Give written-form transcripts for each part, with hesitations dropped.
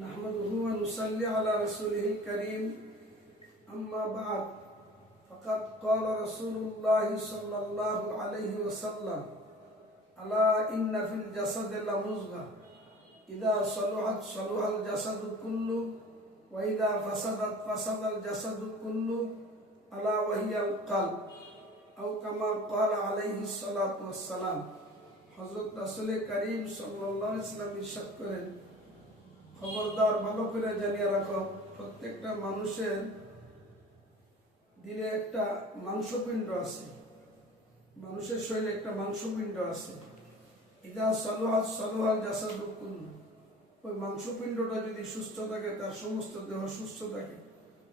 نحمده ونصلي على رسوله الكريم أما بعد فقد قال رسول الله صلى الله عليه وسلم ألا إن في الجسد لمضغة إذا صلحت صلح الجسد كله وإذا فسدت فسد الجسد كله ألا وهي القلب أو كما قال عليه الصلاة والسلام হযরত রাসূল করিম সাল্লাল্লাহু আলাইহি ওয়াসাল্লাম ইরশাদ করেন, খবরদার ভালো করে জানিয়ে রাখো, প্রত্যেকটা মানুষের দিলে একটা মাংসপিণ্ড আছে, মানুষের শরীরে একটা মাংসপিণ্ড আছে। ইদা সালুহাত সালুহাল জাসাদু কুল্লু, ওই মাংসপিণ্ডটা যদি সুস্থ থাকে তার সমস্ত দেহ সুস্থ থাকে।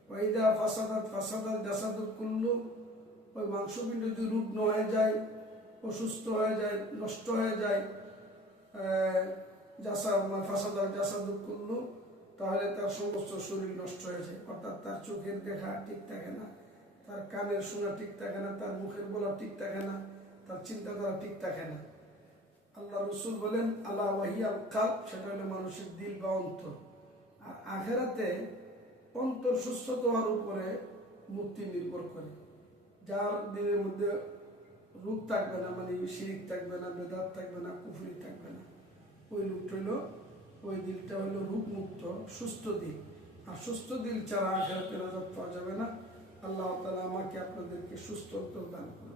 ওয়াইদা ফাসাদাত ফাসাদাল জাসাদু কুল্লু, ওই মাংসপিণ্ড যদি রুগ্ন হয়ে যায়, অসুস্থ হয়ে যায়, নষ্ট হয়ে যায়, ফাসাদাল জাসাদু কুল্লু, তাহলে তার সমস্ত শরীর নষ্ট হয়ে যায়। অর্থাৎ তার চোখের দেখা ঠিক থাকে না, তার কানের শোনা ঠিক থাকে না, তার মুখের বলা ঠিক থাকে না, তার চিন্তাধারা ঠিক থাকে না। আল্লাহ রসুল বলেন আলা ওয়াহিয়াল কালব, সেটা হলো মানুষের দিল বা অন্তর। আর আখিরাতে অন্তর সুস্থ হওয়ার উপরে মুক্তি নির্ভর করে। যার দিলের মধ্যে রূপ থাকবে না, মানে শিরিক থাকবে না, বেদাত থাকবে না, কুফরি থাকবে না, ওই লোকটা হইল, ওই দিলটা হইল রূপ মুক্ত সুস্থ দিল। আর সুস্থ দিল ছাড়া আখিরাতে নাজাত পাওয়া যাবে না। আল্লাহ তাআলা আমাকে আপনাদেরকে সুস্থ দান করুন।